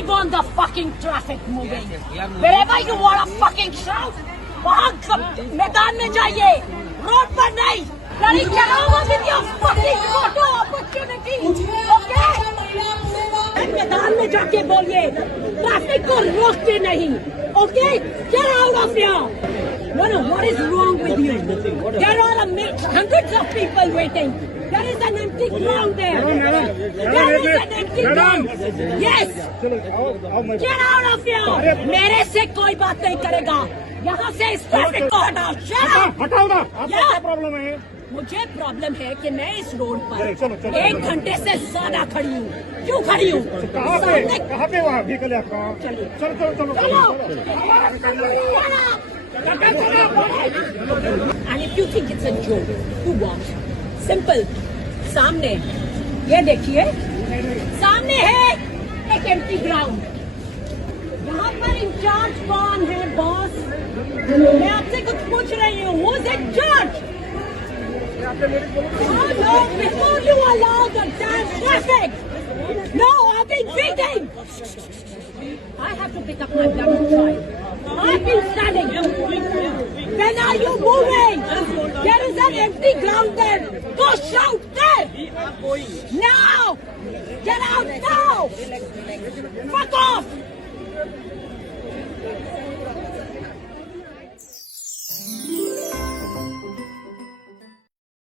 I want the fucking traffic moving. Wherever you want to fucking shout, वहाँ मैदान में जाइए, रोड पर नहीं. Bloody get over with your fucking photo opportunity. Okay? मैदान में जाके बोलिए, ट्रैफिक को रोकते नहीं. Okay? Get out of here. No, what is wrong with you? There are hundreds of people waiting. There is an empty ground there. There is an empty ground. Yes. Get out of here. मेरे से कोई बात नहीं करेगा. यहाँ से इस traffic को हटाओ. हटाओ ना. आपको क्या प्रॉब्लम है? मुझे प्रॉब्लम है कि मैं इस रोड पर 1 घंटे से ज्यादा खड़ी हूँ. क्यों खड़ी हूँ? कहाँ पे वहाँ व्हीकल है आपका? चलो. And if you think it's a joke, you watch. Simple. सामने ये देखिए, सामने है एक एम्प्टी ग्राउंड. यहाँ पर इंचार्ज कौन है बॉस? मैं आपसे कुछ पूछ रही हूँ. Who's in charge? No, before you allow the damn traffic. No, I've been waiting. I have to pick up my bloody child. I've been standing. When are you moving? There is an empty ground there. Go shout there. Now. Get out now. Fuck off.